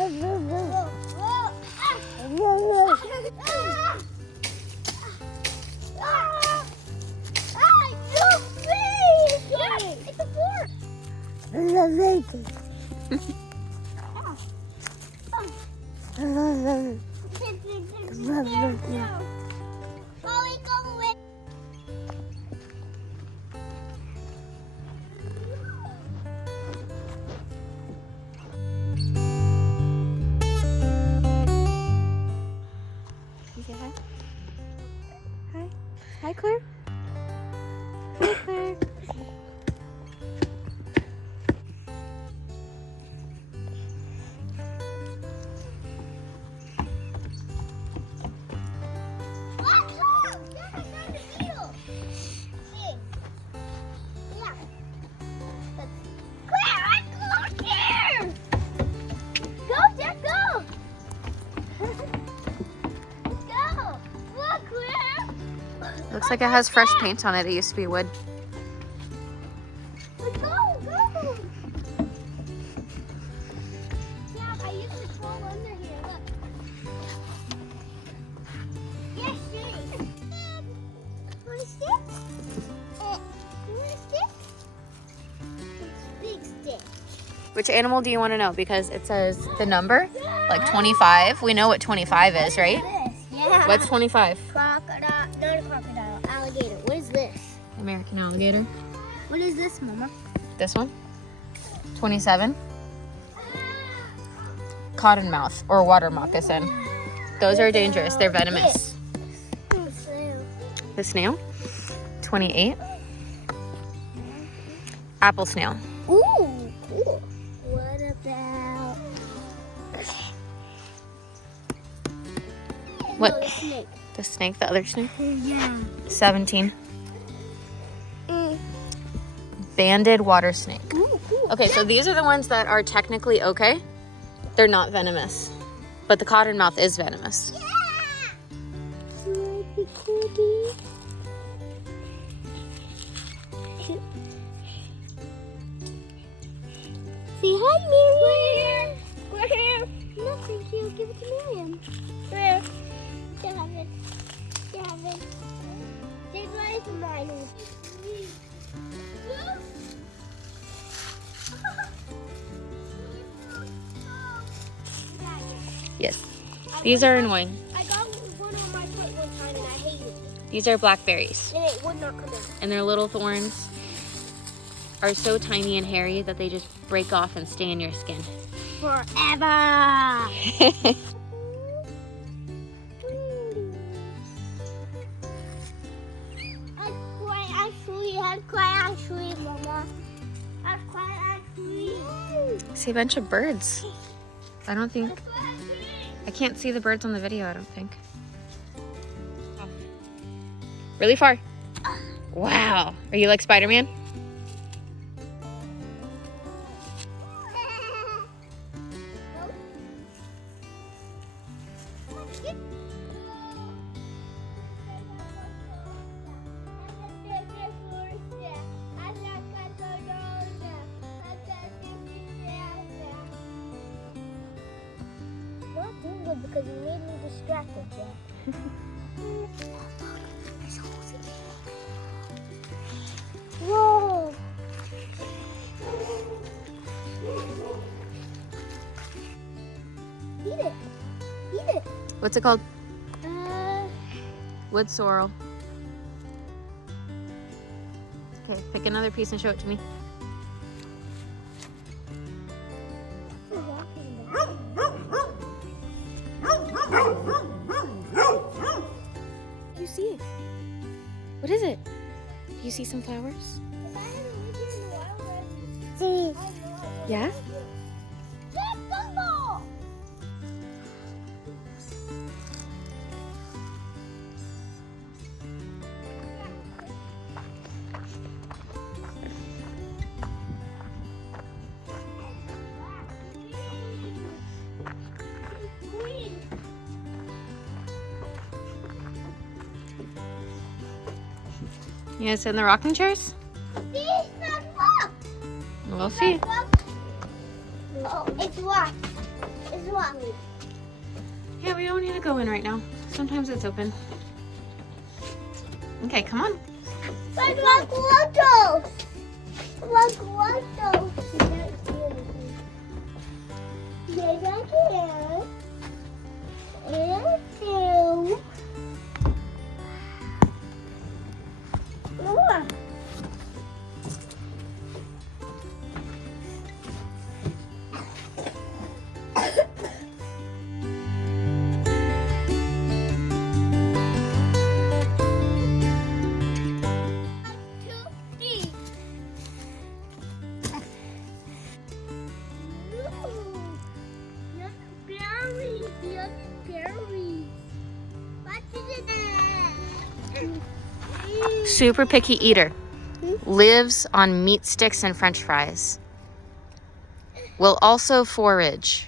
It's a fork. Hi, Claire. Hi, Claire. Looks like it has fresh paint on it. It used to be wood. Go! Yeah, I used to crawl under here. Look. Yes, Jenny. Want a stick? You want a stick? Big stick. Which animal do you want to know? Because it says the number, like 25. We know what 25 is, right? Yeah. What's 25? Crocodile. Not a crocodile. Alligator. What is this? American alligator. What is this, Mama? This one? 27. Cottonmouth or water moccasin. Those are dangerous. They're venomous. The snail? 28. Apple snail. Ooh, cool. What about... What? No, the snake. The snake, the other snake? Yeah. 17. Banded water snake. Ooh, cool. Okay, so these are the ones that are technically okay. They're not venomous. But the cottonmouth is venomous. Yeah. Sleepy kitty. Say hi, Miriam. Claire. No, thank you. Give it to Miriam. Claire. You have it. You have it. Take right from mine. Yes. These are annoying. I got one on my foot one time and I hated it. These are blackberries. And it would not come out. And their little thorns are so tiny and hairy that they just break off and stay in your skin. Forever. That's quite actually, Mama. That's quite actually. See a bunch of birds. I don't think, I can't see the birds on the video, I don't think. Really far. Wow. Are you like Spider-Man? Not doing good because you made me distracted, Jack. Whoa! Eat it. Eat it. What's it called? Wood sorrel. Okay, pick another piece and show it to me. You see it? What is it? Do you see some flowers? See. Yeah? You gonna sit in the rocking chairs? We'll see. Oh, it's locked. It's locked. Yeah, we don't need to go in right now. Sometimes it's open. Okay, come on. But like water. Like water. Yes, I can. And two. More. Super picky eater. Lives on meat sticks and french fries. Will also forage.